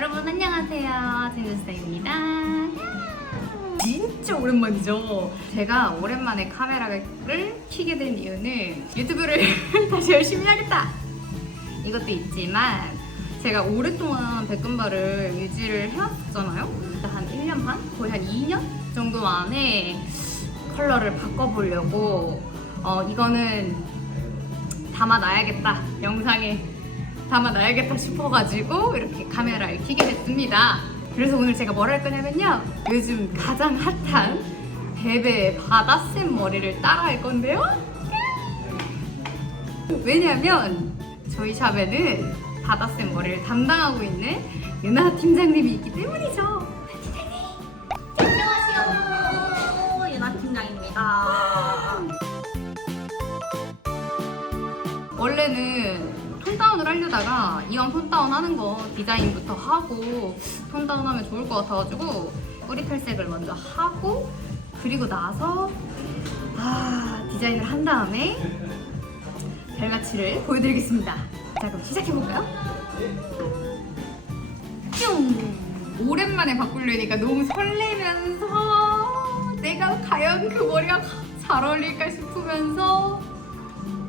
여러분 안녕하세요. 진우스타입니다. 진짜 오랜만이죠. 제가 오랜만에 카메라를 켜게 된 이유는 유튜브를 다시 열심히 하겠다. 이것도 있지만 제가 오랫동안 백금발을 유지를 해왔잖아요. 한 1년 반? 거의 한 2년 정도 만에 컬러를 바꿔보려고 어, 이거는 담아놔야겠다. 영상에 담아놔야겠다 싶어가지고 이렇게 카메라를 켜게 됐습니다. 그래서 오늘 제가 뭘 할 거냐면요. 요즘 가장 핫한 베베 바다쌤 머리를 따라 할 건데요. 왜냐면 저희 샵에는 바다쌤 머리를 담당하고 있는 유나 팀장님이 있기 때문이죠. 안녕하세요. 유나 팀장입니다. 원래는 톤다운을 하려다가 이왕 톤다운 하는 거 디자인부터 하고 톤다운 하면 좋을 것 같아가지고 뿌리 탈색을 먼저 하고 그리고 나서 아 디자인을 한 다음에 별마치를 보여드리겠습니다. 자 그럼 시작해볼까요? 뿅! 오랜만에 바꾸려니까 너무 설레면서 내가 과연 그 머리가 잘 어울릴까 싶으면서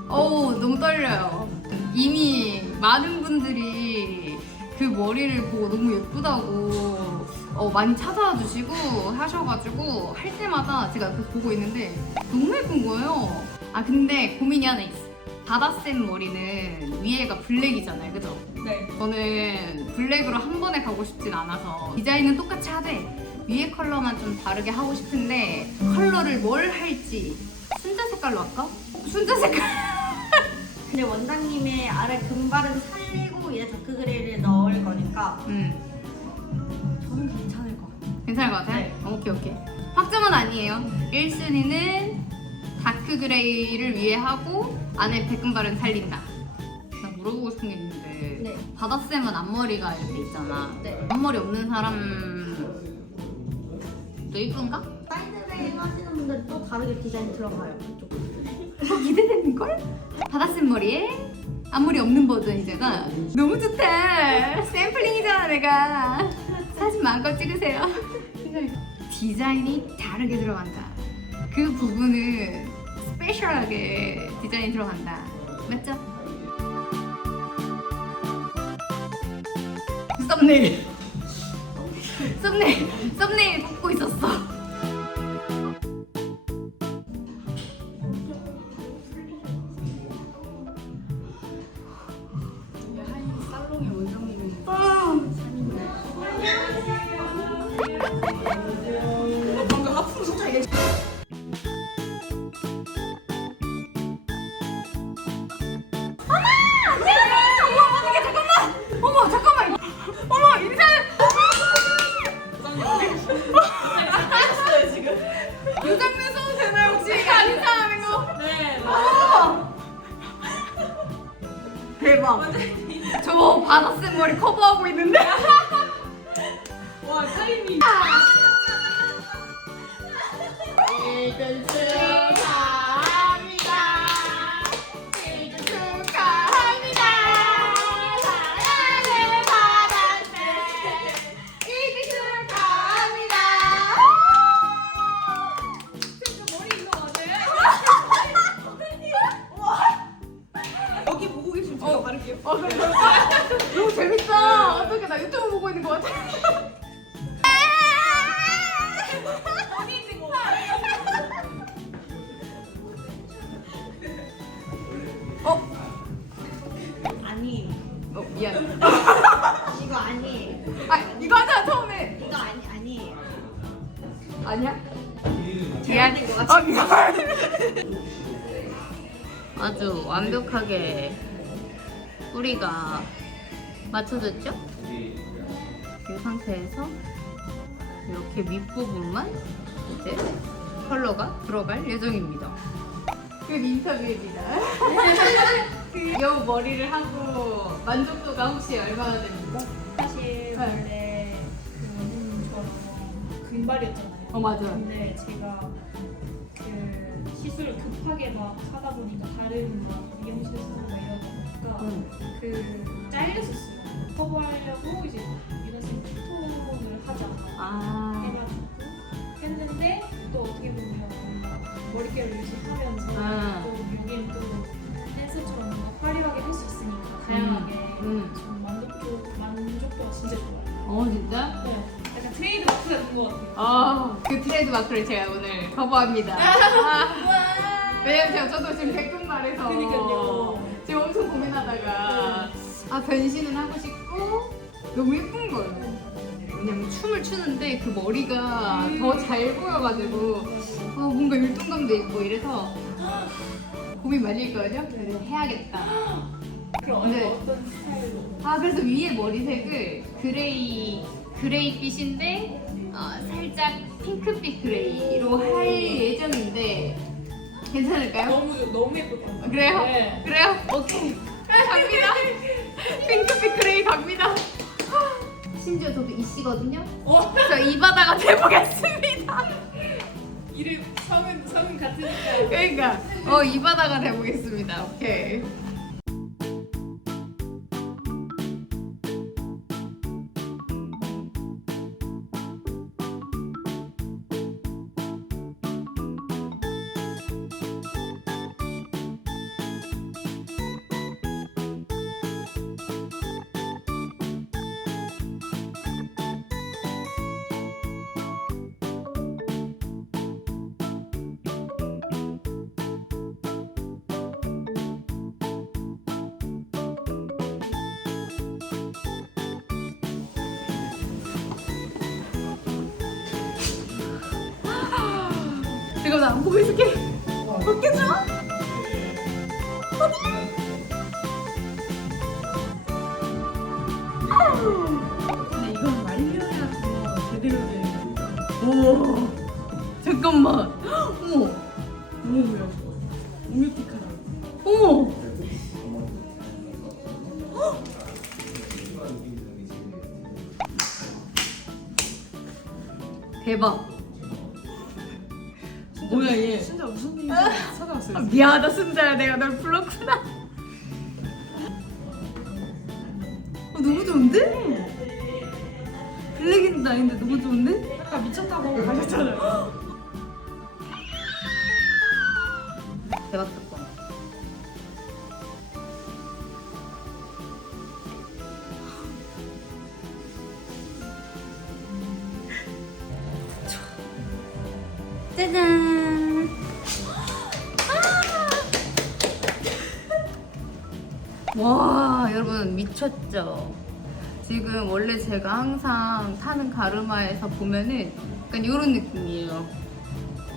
어우 너무 떨려요. 이미 많은 분들이 그 머리를 보고 너무 예쁘다고 어, 많이 찾아와 주시고 하셔가지고 할 때마다 제가 옆에서 보고 있는데 너무 예쁜 거예요. 아 근데 고민이 하나 있어. 바다쌤 머리는 위에가 블랙이잖아요, 그죠? 네. 저는 블랙으로 한 번에 가고 싶진 않아서 디자인은 똑같이 하되 위에 컬러만 좀 다르게 하고 싶은데 컬러를 뭘 할지 순자 색깔로 할까? 순자 색깔 근데 원장님의 아래 금발은 살리고 이제 다크 그레이를 넣을 거니까 음 저는 괜찮을 것 같아요. 괜찮을 것 같아요? 네. 오케이 오케이 확정은 아니에요 1순위는 다크 그레이를 위에 하고 안에 백금발은 살린다 나 물어보고 싶은 게 있는데 네. 바다쌤은 앞머리가 이렇게 있잖아 네. 앞머리 없는 사람도 이쁜가? 사이드 그레이 하시는 분들은 또 다르게 디자인 들어가요. 그쪽. 더 기대되는 걸? 바다쌤 머리에 앞머리 없는 버전이잖아. 너무 좋다. 샘플링이잖아 내가. 사진 마음껏 찍으세요. 디자인이 다르게 들어간다. 그 부분은 스페셜하게 디자인이 들어간다. 맞죠? 썸네일. 썸네일. 썸네일 뽑고 있었어. 저 바다쌤 머리 커버하고 있는데? 와 타이밍. 생일 축하 아니야? 제안인 것 아, 미안. 아주 완벽하게 뿌리가 맞춰졌죠? 이 상태에서 이렇게 윗부분만 이제 컬러가 들어갈 예정입니다. 그 인터뷰입니다. 이 머리를 하고 만족도가 혹시 얼마나 됩니까? 사실 원래 그 원장님처럼 금발이었잖아요. 어, 맞아. 근데 제가 그 시술을 급하게 막 하다 보니까 다른 막 미용실 쓰고 막 이러다 보니까 응. 그 잘렸었어요. 커버하려고 이제 이런 생통을 하자 아. 해가지고 했는데 또 어떻게 보면 머릿결을 유식하면서 아. 또 여기는 또 댄스처럼 화려하게 할 수 있으니까 다양하게 음. 음. 좀 만족도 만족도가 진짜 좋아요. 어 진짜? 것 같아요. 아 그 트레이드 마크를 제가 오늘 거부합니다. 아, 왜냐면 제가 저도 지금 댓글 말해서 그니까요. 지금 엄청 고민하다가 아 변신은 하고 싶고 너무 예쁜 거예요. 왜냐면 춤을 추는데 그 머리가 음. 더잘 보여가지고 아, 뭔가 율동감도 있고 이래서 고민 많이 했거든요. 그래서 해야겠다. 그럼 네. 어떤 스타일로? 아 그래서 위에 머리색을 그레이 그레이빛인데 어, 살짝 핑크빛 그레이로 할 예정인데 괜찮을까요? 너무 너무 예쁠 것 같아요. 그래요? 네. 그래요? 오케이 갑니다 핑크빛 그레이 갑니다 심지어 저도 이씨거든요 어 저 이 바다가 돼보겠습니다 이름 성은 성은 같으니까. 그러니까 어 이 바다가 돼보겠습니다 오케이 이거 나 안 보고 있을게. 벗겨줘. 근데 이건 말려야 더 제대로 된 오 잠깐만. 어머. 너무 보여. 오뮤티카다. 어머. 대박 뭐야 얘 진짜 무슨 일인지 찾아왔어요. 아, 미안하다 순자야 내가 널 불렀구나 어, 너무 좋은데? 블랙인도 아닌데 너무 좋은데? 아까 미쳤다고 가셨잖아요. 대박 사 와 여러분 미쳤죠? 지금 원래 제가 항상 타는 가르마에서 보면은 약간 이런 느낌이에요.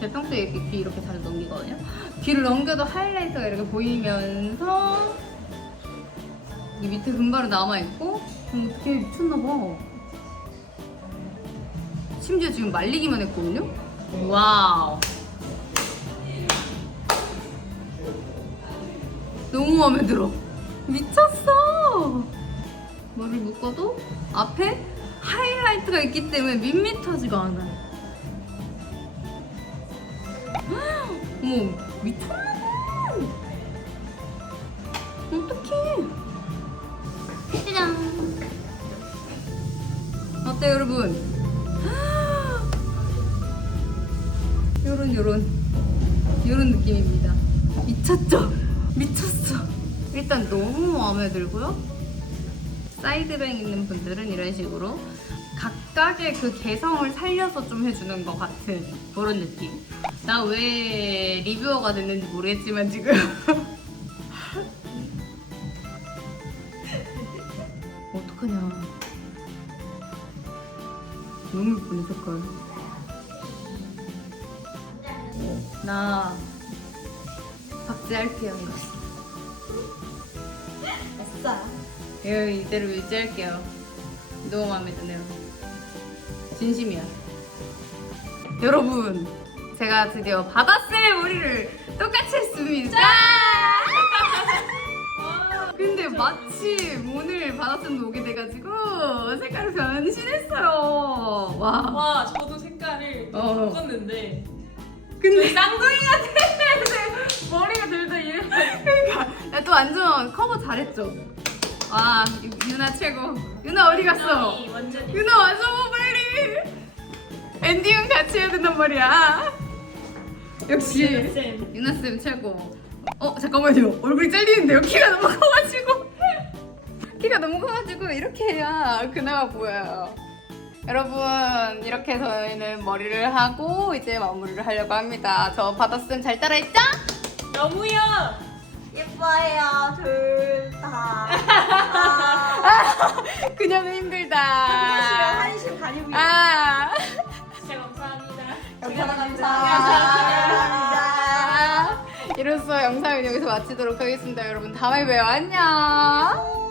제가 평소에 이렇게 귀 이렇게 잘 넘기거든요. 귀를 넘겨도 하이라이터가 이렇게 보이면서 이 밑에 금발은 남아있고 음, 어떻게 미쳤나봐. 심지어 지금 말리기만 했거든요? 와우. 너무 마음에 들어 미쳤어. 머리를 묶어도 앞에 하이라이트가 있기 때문에 밋밋하지가 않아요. 어머 미쳤나 봐 어떡해. 짜잔. 어때 여러분? 요런 요런 요런 느낌입니다. 미쳤죠? 미쳤어 일단 너무 마음에 들고요. 사이드뱅 있는 분들은 이런 식으로 각각의 그 개성을 살려서 좀 해주는 것 같은 그런 느낌. 나 왜 리뷰어가 됐는지 모르겠지만 지금. 어떡하냐. 너무 예쁘네 색깔. 나 박제할게요 이거. 아 싸. 이거 이대로 유지할게요. 너무 마음에 드네요. 진심이야. 여러분 제가 드디어 바다쌤 머리를 똑같이 했습니다. 근데 마침 오늘 바다쌤도 오게 돼가지고 색깔이 변신했어요. 와. 와 저도 색깔을 어. 바꿨는데. 근데 쌍둥이가 되는데 머리가 둘 다 이래 그러니까 나또 완전 커버 잘했죠 와 유- 유나 최고 유나 어디 갔어 이 완전히 유나 와서 봐 빨리 엔딩은 같이 해야 된단 말이야 역시 쌤. 유나 쌤 최고 어 잠깐만요 얼굴이 잘리는데요 키가 너무 커가지고 키가 너무 커가지고 이렇게 해야 그나마 보여요. 여러분 이렇게 저희는 머리를 하고 이제 마무리를 하려고 합니다. 저 받았음 잘 따라했죠? 너무요. 예뻐요 둘 다. 그녀는 힘들다. 한심 가리고 아. 진짜 감사합니다. 감사합니다. 감사합니다. 이로써 영상을 여기서 마치도록 하겠습니다. 여러분 다음에 봬요. 안녕.